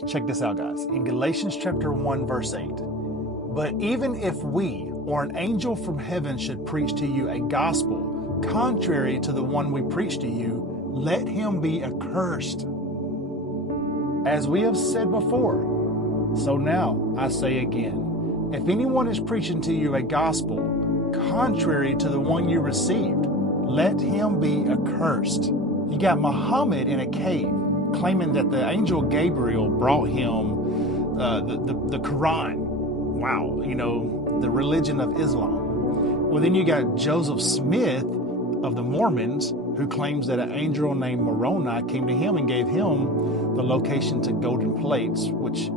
this. Check this out, guys. In Galatians chapter 1, verse 8. But even if we or an angel from heaven should preach to you a gospel contrary to the one we preach to you, let him be accursed. As we have said before, so now I say again, if anyone is preaching to you a gospel contrary to the one you received, let him be accursed. You got Muhammad in a cave claiming that the angel Gabriel brought him the Quran. Wow, the religion of Islam. Well, then you got Joseph Smith of the Mormons, who claims that an angel named Moroni came to him and gave him the location to golden plates, which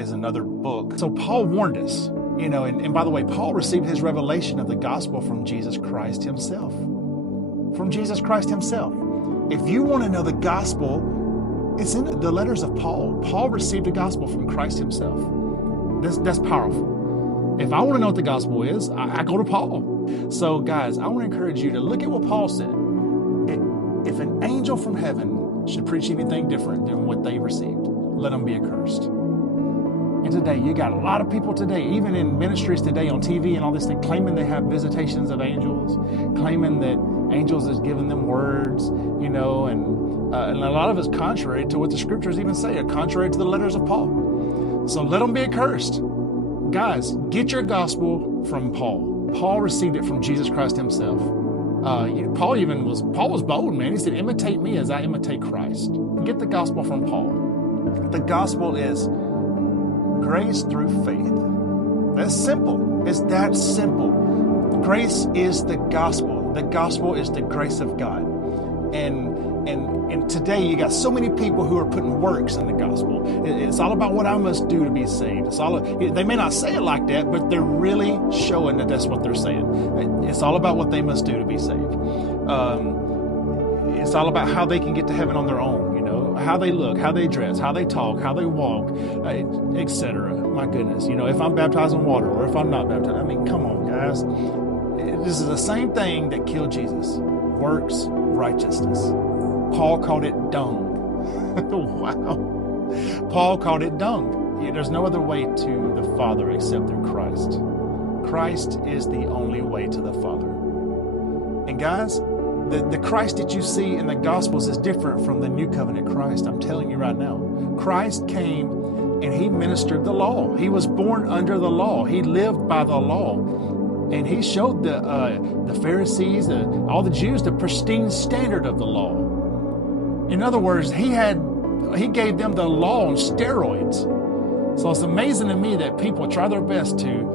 is another book. So Paul warned us, and by the way, Paul received his revelation of the gospel from Jesus Christ himself. From Jesus Christ himself. If you want to know the gospel, it's in the letters of Paul. Paul received the gospel from Christ himself. That's powerful. If I want to know what the gospel is, I go to Paul. So guys, I want to encourage you to look at what Paul said. If an angel from heaven should preach anything different than what they received, let them be accursed. And today, you got a lot of people today, even in ministries today on TV and all this thing, claiming they have visitations of angels, claiming that angels is giving them words, and a lot of it's contrary to what the scriptures even say, contrary to the letters of Paul. So let them be accursed. Guys, get your gospel from Paul. Paul received it from Jesus Christ himself. Paul was bold, man. He said, imitate me as I imitate Christ. Get the gospel from Paul. The gospel is grace through faith. That's simple. It's that simple. Grace is the gospel. The gospel is the grace of God. And today you got so many people who are putting works in the gospel. It's all about what I must do to be saved. They may not say it like that, but they're really showing that that's what they're saying. It's all about what they must do to be saved. It's all about how they can get to heaven on their own. How they look, how they dress, how they talk, how they walk, etc. My goodness, if I'm baptized in water or if I'm not baptized. I mean, come on, guys. This is the same thing that killed Jesus. Works righteousness. Paul called it dung. Wow. Paul called it dung. There's no other way to the Father except through Christ. Christ is the only way to the Father. And guys, the Christ that you see in the Gospels is different from the New Covenant Christ. I'm telling you right now. Christ came and he ministered the law. He was born under the law. He lived by the law. And he showed the Pharisees, all the Jews, the pristine standard of the law. In other words, he gave them the law on steroids. So it's amazing to me that people try their best to,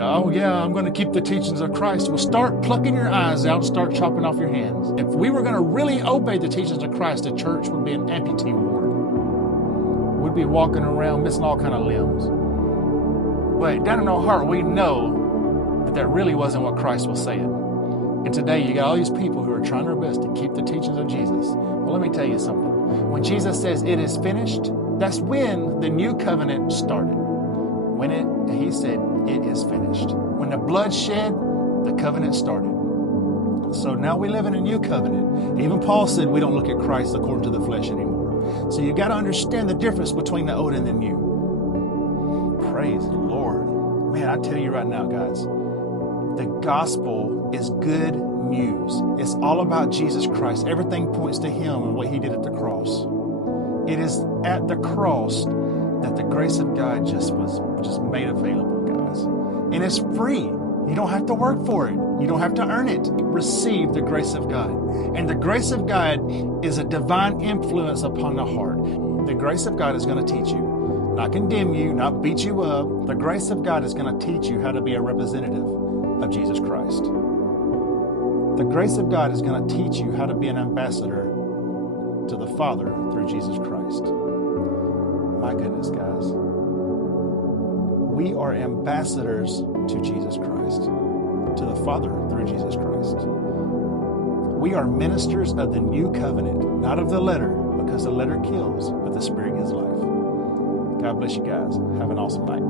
I'm going to keep the teachings of Christ. Well, start plucking your eyes out and start chopping off your hands. If we were going to really obey the teachings of Christ, the church would be an amputee ward. We'd be walking around missing all kind of limbs. But down in our heart, we know that really wasn't what Christ was saying. And today you got all these people who are trying their best to keep the teachings of Jesus. Well, let me tell you something. When Jesus says it is finished, that's when the new covenant started. He said it is finished. When the blood shed, the covenant started. So now we live in a new covenant. Even Paul said we don't look at Christ according to the flesh anymore. So you got to understand the difference between the old and the new. Praise the Lord. Man, I tell you right now, guys, the gospel is good news. It's all about Jesus Christ. Everything points to him and what he did at the cross. It is at the cross that the grace of God just made available, guys. And it's free. You don't have to work for it. You don't have to earn it. Receive the grace of God. And the grace of God is a divine influence upon the heart. The grace of God is going to teach you, not condemn you, not beat you up. The grace of God is going to teach you how to be a representative of Jesus Christ. The grace of God is going to teach you how to be an ambassador to the Father through Jesus Christ. My goodness, guys. We are ambassadors to Jesus Christ, to the Father through Jesus Christ. We are ministers of the new covenant, not of the letter, because the letter kills, but the Spirit gives life. God bless you guys. Have an awesome night.